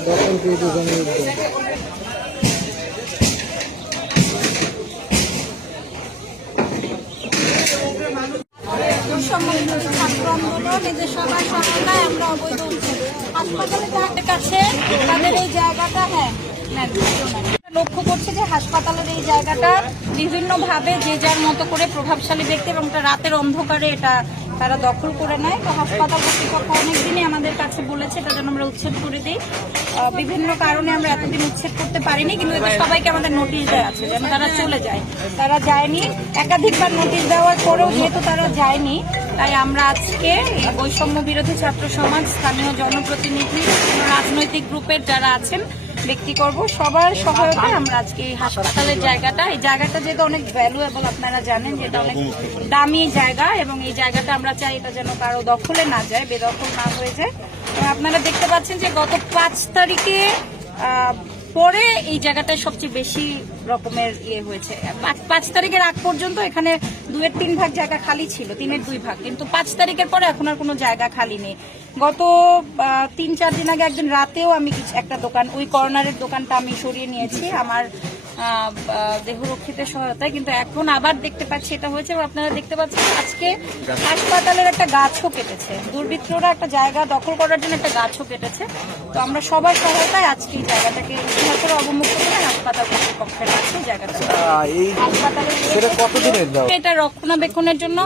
দখল আন্দোলন এদের সবার আমরা কাছে জায়গাটা হ্যাঁ। লক্ষ্য করছি যে হাসপাতালের এই জায়গাটা বিভিন্নভাবে যে যার মতো করে প্রভাবশালী ব্যক্তি এবং রাতের অন্ধকারে এটা তারা দখল করে নেয়। তো হাসপাতাল কর্তৃপক্ষ অনেকদিনই আমাদের কাছে বলেছে, এটা যেন আমরা উচ্ছেদ করে দিই। বিভিন্ন কারণে আমরা এতদিন উচ্ছেদ করতে পারিনি, কিন্তু এদের সবাইকে আমাদের নোটিশ দেওয়া আছে যেন তারা চলে যায়। তারা যায়নি। একাধিকবার নোটিশ দেওয়ার পরেও যেহেতু তারা যায়নি, তাই আমরা আজকে বৈষম্য বিরোধী ছাত্র সমাজ, স্থানীয় জনপ্রতিনিধি, রাজনৈতিক গ্রুপের যারা আছেন ব্যক্তি করব। সবার সহায়তায় আমরা আজকে এই হাসপাতালের জায়গাটা, এই জায়গাটা যেহেতু অনেক ভ্যালু ভ্যালুয়েবল আপনারা জানেন যেটা অনেক দামি জায়গা এবং এই জায়গাটা আমরা চাই এটা যেন কারও দখলে না যায়, বেদখল না হয়ে যায়। আপনারা দেখতে পাচ্ছেন যে গত পাঁচ তারিখে পরে এই জায়গাটায় সবচেয়ে বেশি রকমের ইয়ে হয়েছে। পাঁচ- তারিখের আগ পর্যন্ত এখানে দুয়ের তিন ভাগ জায়গা খালি ছিল, তিনের দুই ভাগ। কিন্তু পাঁচ তারিখের পরে এখন আর কোনো জায়গা খালি নেই। গত তিন, চার দিন আগে একদিন রাতেও আমি কিছু একটা দোকান, ওই কর্নারের দোকানটা আমি সরিয়ে নিয়েছি। আমার দেহরক্ষীদের সহায়তায়। কিন্তু এখন আবার দেখতে পাচ্ছি এটা হয়েছে আপনারা দেখতে পাচ্ছেন আজকে হাসপাতালের একটা গাছও কেটেছে। দুর্বৃত্তরা একটা জায়গা দখল করার জন্য একটা গাছও কেটেছে। তো আমরা সবার সহায়তায় আজকে এই জায়গাটাকে অবমুক্ত করে হাসপাতাল কর্তৃপক্ষের কাছে জায়গাটা। এই সেটা কতদিনের দাও? এটা রক্ষণাবেক্ষণের জন্য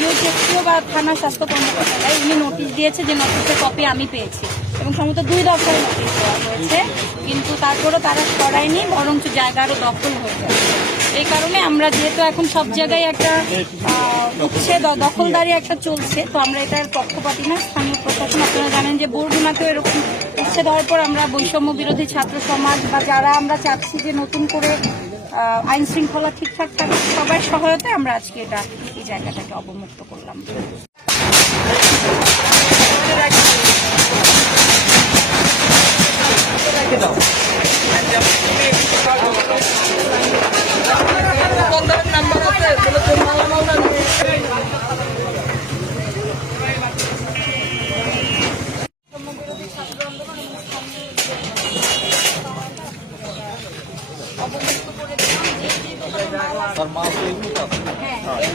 ইউটিএফসিও বা থানা স্বাস্থ্য কর্মকর্তারা উনি নোটিশ দিয়েছে যে নোটিশের কপি আমি পেয়েছি। এবং সম্ভবত দুই দফায় নোটিশ দেওয়া হয়েছে কিন্তু তারপরেও তারা সরায়নি বরঞ্চ জায়গা আরও দখল হয়ে যাচ্ছে এই কারণে আমরা যেহেতু এখন সব জায়গায় একটা আহ, উচ্ছেদ দখলদারি একটা চলছে তো আমরা এটার পক্ষপাতি না স্থানীয় প্রশাসন। আপনারা জানেন যে বরগুনাতেও উচ্ছেদ হওয়ার পর আমরা বৈষম্য বিরোধী ছাত্র সমাজ বা যারা আমরা চাচ্ছি যে নতুন করে আইন শৃঙ্খলা ঠিকঠাক থাকবে সবার সহায়তায় আমরা আজকে এটা, এই জায়গাটাকে অবমুক্ত করলাম। তার মাছ হ্যাঁ।